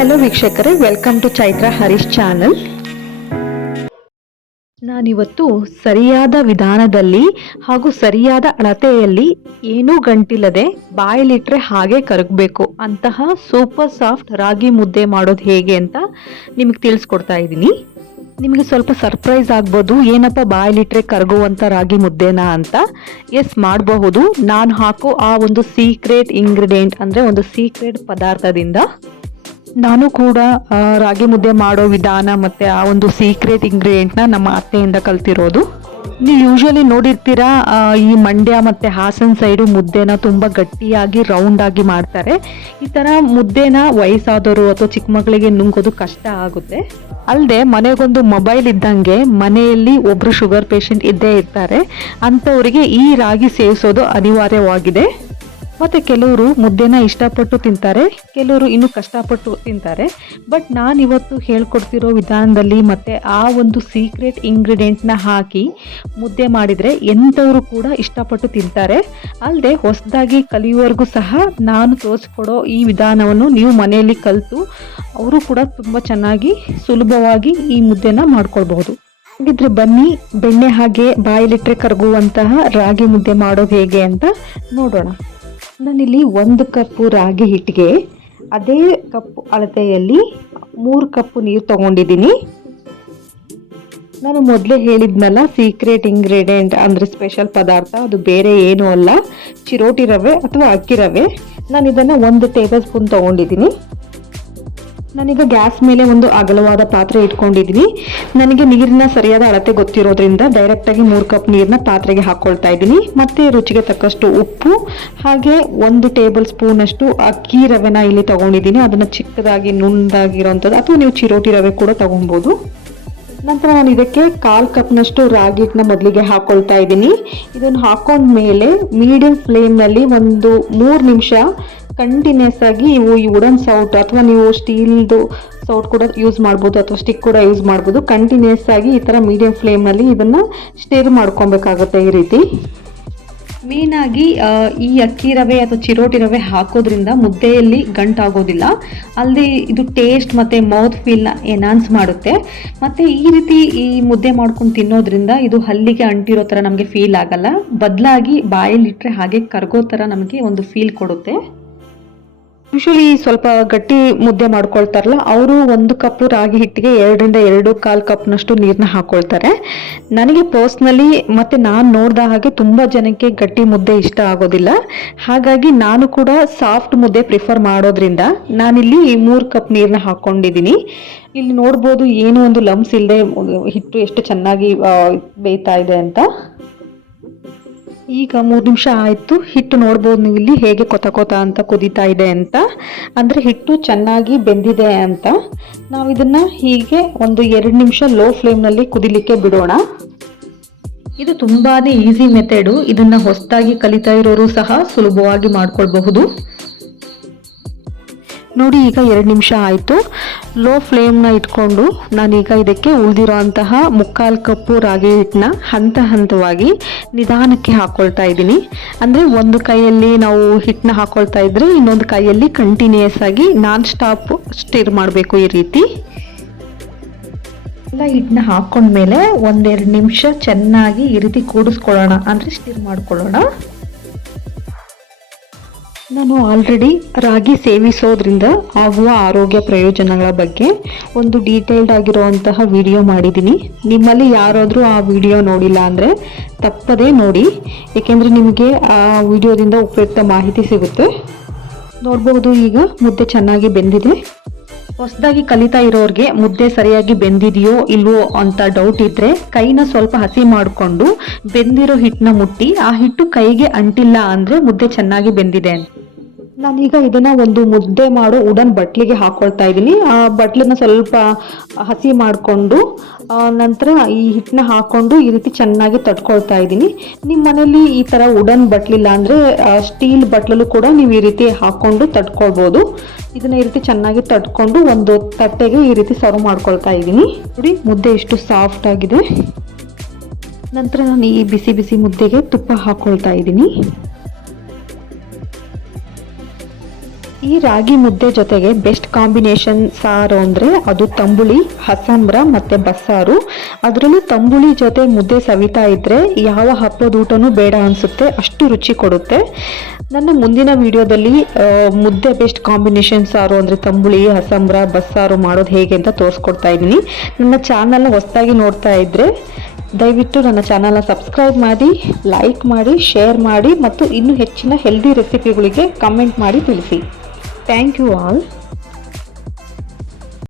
Hello ವೀಕ್ಷಕರೇ. Welcome to Chaitra Harish channel ನಾನಿವತ್ತು ಸರಿಯಾದ ವಿಧಾನದಲ್ಲಿ ಹಾಗೂ ಸರಿಯಾದ ಅಳತೆಯಲ್ಲಿ ಏನೂ ಗಂಟಿಲ್ಲದೆ ಬಾಯಲ್ಲಿಟ್ರೆ ಹಾಗೆ ಕರಗಬೇಕು ಅಂತಹ ಸೂಪರ್ ಸಾಫ್ಟ್ ರಾಗಿ ಮುದ್ದೆ ಮಾಡೋದು ಹೇಗೆ ಅಂತ ನಿಮಗೆ ತಿಳಿಸ್ಕೊಡ್ತಾ ಇದ್ದೀನಿ. ನಿಮಗೆ ಸ್ವಲ್ಪ ಸರ್ಪ್ರೈಸ್ ಆಗ್ಬೋದು, ಏನಪ್ಪ ಬಾಯಲ್ಲಿಟ್ರೆ ಕರಗುವಂಥ ರಾಗಿ ಮುದ್ದೆನಾ ಅಂತ. ಎಸ್ ಮಾಡಬಹುದು. ನಾನು ಹಾಕೋ ಆ ಒಂದು ಸೀಕ್ರೆಟ್ ಇಂಗ್ರೀಡಿಯೆಂಟ್ ಅಂದರೆ ಒಂದು ಸೀಕ್ರೆಟ್ ಪದಾರ್ಥದಿಂದ ನಾನು ಕೂಡ ರಾಗಿ ಮುದ್ದೆ ಮಾಡೋ ವಿಧಾನ ಮತ್ತೆ ಆ ಒಂದು ಸೀಕ್ರೆಟ್ ಇಂಗ್ರೀಡಿಯೆಂಟ್ನ ನಮ್ಮ ಅತ್ತೆಯಿಂದ ಕಲ್ತಿರೋದು. ನೀವು ಯೂಶ್ವಲಿ ನೋಡಿರ್ತೀರಾ ಈ ಮಂಡ್ಯ ಮತ್ತೆ ಹಾಸನ್ ಸೈಡು ಮುದ್ದೆನ ತುಂಬ ಗಟ್ಟಿಯಾಗಿ ರೌಂಡಾಗಿ ಮಾಡ್ತಾರೆ. ಈ ಥರ ಮುದ್ದೆನ ವಯಸ್ಸಾದವರು ಅಥವಾ ಚಿಕ್ಕ ಮಕ್ಕಳಿಗೆ ನುಂಗೋದು ಕಷ್ಟ ಆಗುತ್ತೆ. ಅಲ್ಲದೆ ಮನೆಗೊಂದು ಮೊಬೈಲ್ ಇದ್ದಂಗೆ ಮನೆಯಲ್ಲಿ ಒಬ್ಬರು ಶುಗರ್ ಪೇಷಂಟ್ ಇದ್ದೇ ಇರ್ತಾರೆ. ಅಂಥವರಿಗೆ ಈ ರಾಗಿ ಸೇವಿಸೋದು ಅನಿವಾರ್ಯವಾಗಿದೆ. ಮತ್ತೆ ಕೆಲವರು ಮುದ್ದೆನ ಇಷ್ಟಪಟ್ಟು ತಿಂತಾರೆ, ಕೆಲವರು ಇನ್ನು ಕಷ್ಟಪಟ್ಟು ತಿಂತಾರೆ. ಬಟ್ ನಾನು ಇವತ್ತು ಹೇಳ್ಕೊಡ್ತಿರೋ ವಿಧಾನದಲ್ಲಿ ಮತ್ತೆ ಆ ಒಂದು ಸೀಕ್ರೆಟ್ ಇಂಗ್ರೀಡಿಯೆಂಟ್ನ ಹಾಕಿ ಮುದ್ದೆ ಮಾಡಿದರೆ ಎಂಥವರು ಕೂಡ ಇಷ್ಟಪಟ್ಟು ತಿಂತಾರೆ. ಅಲ್ಲದೆ ಹೊಸದಾಗಿ ಕಲಿಯುವವರೆಗೂ ಸಹ ನಾನು ತೋರಿಸ್ಕೊಡೋ ಈ ವಿಧಾನವನ್ನು ನೀವು ಮನೆಯಲ್ಲಿ ಕಲಿತು ಅವರು ಕೂಡ ತುಂಬ ಚೆನ್ನಾಗಿ ಸುಲಭವಾಗಿ ಈ ಮುದ್ದೆನ ಮಾಡ್ಕೊಳ್ಬಹುದು. ಹಾಗಿದ್ರೆ ಬನ್ನಿ, ಬೆಣ್ಣೆ ಹಾಗೆ ಬಾಯಲ್ಲಿಟ್ಟರೆ ಕರಗುವಂತಹ ರಾಗಿ ಮುದ್ದೆ ಮಾಡೋದು ಹೇಗೆ ಅಂತ ನೋಡೋಣ. ನಾನಿಲ್ಲಿ ಒಂದು ಕಪ್ಪು ರಾಗಿ ಹಿಟ್ಟಿಗೆ, ಅದೇ ಕಪ್ಪು ಅಳತೆಯಲ್ಲಿ ಮೂರು ಕಪ್ಪು ನೀರು ತಗೊಂಡಿದ್ದೀನಿ. ನಾನು ಮೊದಲೇ ಹೇಳಿದ್ನಲ್ಲ ಸೀಕ್ರೆಟ್ ಇಂಗ್ರೀಡಿಯೆಂಟ್ ಅಂದರೆ ಸ್ಪೆಷಲ್ ಪದಾರ್ಥ, ಅದು ಬೇರೆ ಏನೂ ಅಲ್ಲ. ಚಿರೋಟಿ ರವೆ ಅಥವಾ ಅಕ್ಕಿ ರವೆ. ನಾನು ಇದನ್ನು ಒಂದು ಟೇಬಲ್ ಸ್ಪೂನ್ ತೊಗೊಂಡಿದ್ದೀನಿ. ನಾನೀಗ ಗ್ಯಾಸ್ ಮೇಲೆ ಒಂದು ಅಗಲವಾದ ಪಾತ್ರೆ ಇಟ್ಕೊಂಡಿದ್ದೀನಿ ನನಗೆ ನೀರಿನ ಸರಿಯಾದ ಅಳತೆ ಗೊತ್ತಿರೋದ್ರಿಂದ ಡೈರೆಕ್ಟಾಗಿ ಮೂರು ಕಪ್ ನೀರನ್ನ ಪಾತ್ರೆಗೆ ಹಾಕ್ಕೊಳ್ತಾ ಇದ್ದೀನಿ. ಮತ್ತೆ ರುಚಿಗೆ ತಕ್ಕಷ್ಟು ಉಪ್ಪು, ಹಾಗೆ ಒಂದು ಟೇಬಲ್ ಸ್ಪೂನಷ್ಟು ಅಕ್ಕಿ ರವೆನ ಇಲ್ಲಿ ತಗೊಂಡಿದ್ದೀನಿ ಅದನ್ನು ಚಿಕ್ಕದಾಗಿ ನುಣ್ಣದಾಗಿರೋಂಥದ್ದು. ಅಥವಾ ನೀವು ಚಿರೋಟಿ ರವೆ ಕೂಡ ತಗೊಬೋದು. ನಂತರ ನಾನು ಇದಕ್ಕೆ ಕಾಲು ಕಪ್ನಷ್ಟು ರಾಗಿ ಹಿಟ್ಟನ್ನ ಮೊದಲಿಗೆ ಹಾಕ್ಕೊಳ್ತಾ ಇದ್ದೀನಿ. ಇದನ್ನು ಹಾಕೊಂಡ್ಮೇಲೆ ಮೀಡಿಯಂ ಫ್ಲೇಮ್ನಲ್ಲಿ ಒಂದು ಮೂರು ನಿಮಿಷ ಕಂಟಿನ್ಯೂಸ್ ಆಗಿ ಇವು ಈ ವುಡನ್ ಸೌಟ್ ಅಥವಾ ನೀವು ಸ್ಟೀಲ್ದು ಸೌಟ್ ಕೂಡ ಯೂಸ್ ಮಾಡ್ಬೋದು ಅಥವಾ ಸ್ಟಿಕ್ ಕೂಡ ಯೂಸ್ ಮಾಡ್ಬೋದು. ಕಂಟಿನ್ಯೂಸ್ ಆಗಿ ಈ ಥರ ಮೀಡಿಯಂ ಫ್ಲೇಮ್ನಲ್ಲಿ ಇದನ್ನು ಸ್ಟೇರ್ ಮಾಡ್ಕೊಬೇಕಾಗುತ್ತೆ ಈ ರೀತಿ. ಮೇನಾಗಿ ಈ ಅಕ್ಕಿ ರವೆ ಅಥವಾ ಚಿರೋಟಿ ರವೆ ಹಾಕೋದ್ರಿಂದ ಮುದ್ದೆಯಲ್ಲಿ ಗಂಟಾಗೋದಿಲ್ಲ. ಅಲ್ಲದೆ ಇದು ಟೇಸ್ಟ್ ಮತ್ತು ಮೌತ್ ಫೀಲ್ನ ಎನಾನ್ಸ್ ಮಾಡುತ್ತೆ. ಮತ್ತು ಈ ರೀತಿ ಈ ಮುದ್ದೆ ಮಾಡ್ಕೊಂಡು ತಿನ್ನೋದ್ರಿಂದ ಇದು ಹಲ್ಲಿಗೆ ಅಂಟಿರೋ ಥರ ನಮಗೆ ಫೀಲ್ ಆಗಲ್ಲ. ಬದಲಾಗಿ ಬಾಯಲ್ಲಿಟ್ಟರೆ ಹಾಗೆ ಕರ್ಗೋ ಥರ ನಮಗೆ ಒಂದು ಫೀಲ್ ಕೊಡುತ್ತೆ. ಯೂಶಲಿ ಸ್ವಲ್ಪ ಗಟ್ಟಿ ಮುದ್ದೆ ಮಾಡ್ಕೊಳ್ತಾರಲ್ಲ, ಅವರು ಒಂದು ಕಪ್ ರಾಗಿ ಹಿಟ್ಟಿಗೆ ಎರಡರಿಂದ ಎರಡು ಕಾಲು ಕಪ್ನಷ್ಟು ನೀರನ್ನ ಹಾಕೊಳ್ತಾರೆ. ನನಗೆ ಪರ್ಸ್ನಲಿ ಮತ್ತೆ ನಾನು ನೋಡಿದ ಹಾಗೆ ತುಂಬ ಜನಕ್ಕೆ ಗಟ್ಟಿ ಮುದ್ದೆ ಇಷ್ಟ ಆಗೋದಿಲ್ಲ. ಹಾಗಾಗಿ ನಾನು ಕೂಡ ಸಾಫ್ಟ್ ಮುದ್ದೆ ಪ್ರಿಫರ್ ಮಾಡೋದ್ರಿಂದ ನಾನಿಲ್ಲಿ ಮೂರು ಕಪ್ ನೀರನ್ನ ಹಾಕ್ಕೊಂಡಿದ್ದೀನಿ ಇಲ್ಲಿ ನೋಡ್ಬೋದು ಏನೂ ಒಂದು ಲಮ್ಸ್ ಇಲ್ಲದೆ ಹಿಟ್ಟು ಎಷ್ಟು ಚೆನ್ನಾಗಿ ಬೇಯ್ತಾ ಇದೆ ಅಂತ. ಈಗ ಮೂರು ನಿಮಿಷ ಆಯಿತು. ಹಿಟ್ಟು ನೋಡ್ಬೋದು ನೀವು ಇಲ್ಲಿ ಹೇಗೆ ಕೊತ ಕೊತ ಅಂತ ಕುದೀತಾ ಇದೆ ಅಂತ. ಅಂದರೆ ಹಿಟ್ಟು ಚೆನ್ನಾಗಿ ಬೆಂದಿದೆ ಅಂತ. ನಾವು ಇದನ್ನು ಹೀಗೆ ಒಂದು ಎರಡು ನಿಮಿಷ ಲೋ ಫ್ಲೇಮ್ನಲ್ಲಿ ಕುದಿಲಿಕ್ಕೆ ಬಿಡೋಣ. ಇದು ತುಂಬಾ ಈಸಿ ಮೆಥಡು ಇದನ್ನು ಹೊಸದಾಗಿ ಕಲಿತಾ ಇರೋರು ಸಹ ಸುಲಭವಾಗಿ ಮಾಡ್ಕೊಳ್ಬಹುದು. ನೋಡಿ, ಈಗ ಎರಡು ನಿಮಿಷ ಆಯಿತು. ಲೋ ಫ್ಲೇಮ್ನ ಇಟ್ಕೊಂಡು ನಾನೀಗ ಇದಕ್ಕೆ ಉಳಿದಿರೋ ಅಂತಹ ಮುಕ್ಕಾಲು ಕಪ್ಪು ರಾಗಿ ಹಿಟ್ಟನ್ನ ಹಂತ ಹಂತವಾಗಿ ನಿಧಾನಕ್ಕೆ ಹಾಕ್ಕೊಳ್ತಾ ಇದ್ದೀನಿ. ಅಂದರೆ ಒಂದು ಕೈಯಲ್ಲಿ ನಾವು ಹಿಟ್ಟನ್ನ ಹಾಕ್ಕೊಳ್ತಾ ಇದ್ದರೆ ಇನ್ನೊಂದು ಕೈಯಲ್ಲಿ ಕಂಟಿನ್ಯೂಯಸ್ ಆಗಿ ನಾನ್ ಸ್ಟಾಪ್ ಸ್ಟಿರ್ ಮಾಡಬೇಕು ಈ ರೀತಿ. ಎಲ್ಲ ಹಿಟ್ಟನ್ನ ಹಾಕ್ಕೊಂಡ್ಮೇಲೆ ಒಂದೆರಡು ನಿಮಿಷ ಚೆನ್ನಾಗಿ ಈ ರೀತಿ ಕೂಡಿಸ್ಕೊಳ್ಳೋಣ. ಅಂದರೆ ಸ್ಟಿರ್ ಮಾಡ್ಕೊಳ್ಳೋಣ. ನಾನು ಆಲ್ರೆಡಿ ರಾಗಿ ಸೇವಿಸೋದ್ರಿಂದ ಆಗುವ ಆರೋಗ್ಯ ಪ್ರಯೋಜನಗಳ ಬಗ್ಗೆ ಒಂದು ಡೀಟೇಲ್ಡ್ ಆಗಿರುವಂತಹ ವಿಡಿಯೋ ಮಾಡಿದ್ದೀನಿ. ನಿಮ್ಮಲ್ಲಿ ಯಾರಾದರೂ ಆ ವಿಡಿಯೋ ನೋಡಿಲ್ಲ ಅಂದರೆ ತಪ್ಪದೇ ನೋಡಿ. ಏಕೆಂದರೆ ನಿಮಗೆ ಆ ವಿಡಿಯೋದಿಂದ ಉಪಯುಕ್ತ ಮಾಹಿತಿ ಸಿಗುತ್ತೆ. ನೋಡ್ಬೋದು ಈಗ ಮುದ್ದೆ ಚೆನ್ನಾಗಿ ಬೆಂದಿದೆ. ಹೊಸದಾಗಿ ಕಲಿತಾ ಇರೋರಿಗೆ ಮುದ್ದೆ ಸರಿಯಾಗಿ ಬೆಂದಿದೆಯೋ ಇಲ್ವೋ ಅಂತ ಡೌಟ್ ಇದ್ದರೆ ಕೈನ ಸ್ವಲ್ಪ ಹಸಿ ಮಾಡಿಕೊಂಡು ಬೆಂದಿರೋ ಹಿಟ್ಟನ್ನ ಮುಟ್ಟಿ ಆ ಹಿಟ್ಟು ಕೈಗೆ ಅಂಟಿಲ್ಲ ಅಂದರೆ ಮುದ್ದೆ ಚೆನ್ನಾಗಿ ಬೆಂದಿದೆ ಅಂತ. ನಾನೀಗ ಇದನ್ನ ಒಂದು ಮುದ್ದೆ ಮಾಡೋ ಉಡನ್ ಬಟ್ಲಿಗೆ ಹಾಕೊಳ್ತಾ ಇದ್ದೀನಿ. ಆ ಬಟ್ಲನ್ನ ಸ್ವಲ್ಪ ಹಸಿ ಮಾಡಿಕೊಂಡು ನಂತರ ಈ ಹಿಟ್ಟನ್ನ ಹಾಕೊಂಡು ಈ ರೀತಿ ಚೆನ್ನಾಗಿ ತಟ್ಕೊಳ್ತಾ ಇದ್ದೀನಿ. ನಿಮ್ಮ ಮನೇಲಿ ಈ ಥರ ಉಡನ್ ಬಟ್ಲಿಲ್ಲ ಅಂದರೆ ಸ್ಟೀಲ್ ಬಟ್ಲಲ್ಲೂ ಕೂಡ ನೀವು ಈ ರೀತಿ ಹಾಕ್ಕೊಂಡು ತಟ್ಕೊಳ್ಬೋದು. ಇದನ್ನ ಈ ರೀತಿ ಚೆನ್ನಾಗಿ ತಟ್ಕೊಂಡು ಒಂದು ತಟ್ಟೆಗೆ ಈ ರೀತಿ ಸರ್ವ್ ಮಾಡ್ಕೊಳ್ತಾ ಇದ್ದೀನಿ. ನೋಡಿ, ಮುದ್ದೆ ಎಷ್ಟು ಸಾಫ್ಟ್ ಆಗಿದೆ. ನಂತರ ನಾನು ಈ ಬಿಸಿ ಬಿಸಿ ಮುದ್ದೆಗೆ ತುಪ್ಪ ಹಾಕ್ಕೊಳ್ತಾ ಇದ್ದೀನಿ. ಈ ರಾಗಿ ಮುದ್ದೆ ಜೊತೆಗೆ ಬೆಸ್ಟ್ ಕಾಂಬಿನೇಷನ್ ಸಾರು ಅಂದರೆ ಅದು ತಂಬುಳಿ ಹಸಂಬ್ರ ಮತ್ತು ಬಸ್ಸಾರು. ಅದರಲ್ಲೂ ತಂಬುಳಿ ಜೊತೆ ಮುದ್ದೆ ಸವಿತಾ ಇದ್ದರೆ ಯಾವ ಹಬ್ಬದ ಊಟನೂ ಬೇಡ ಅನಿಸುತ್ತೆ, ಅಷ್ಟು ರುಚಿ ಕೊಡುತ್ತೆ. ನನ್ನ ಮುಂದಿನ ವಿಡಿಯೋದಲ್ಲಿ ಮುದ್ದೆ ಬೆಸ್ಟ್ ಕಾಂಬಿನೇಷನ್ ಸಾರು ಅಂದರೆ ತಂಬುಳಿ ಹಸಂಬ್ರ ಬಸ್ಸಾರು ಮಾಡೋದು ಹೇಗೆ ಅಂತ ತೋರಿಸ್ಕೊಡ್ತಾ ಇದ್ದೀನಿ. ನನ್ನ ಚಾನಲ್ನ ಹೊಸದಾಗಿ ನೋಡ್ತಾ ಇದ್ದರೆ ದಯವಿಟ್ಟು ನನ್ನ ಚಾನಲ್ನ ಸಬ್ಸ್ಕ್ರೈಬ್ ಮಾಡಿ ಲೈಕ್ ಮಾಡಿ ಶೇರ್ ಮಾಡಿ, ಮತ್ತು ಇನ್ನೂ ಹೆಚ್ಚಿನ ಹೆಲ್ದಿ ರೆಸಿಪಿಗಳಿಗೆ ಕಮೆಂಟ್ ಮಾಡಿ ತಿಳಿಸಿ. Thank you all.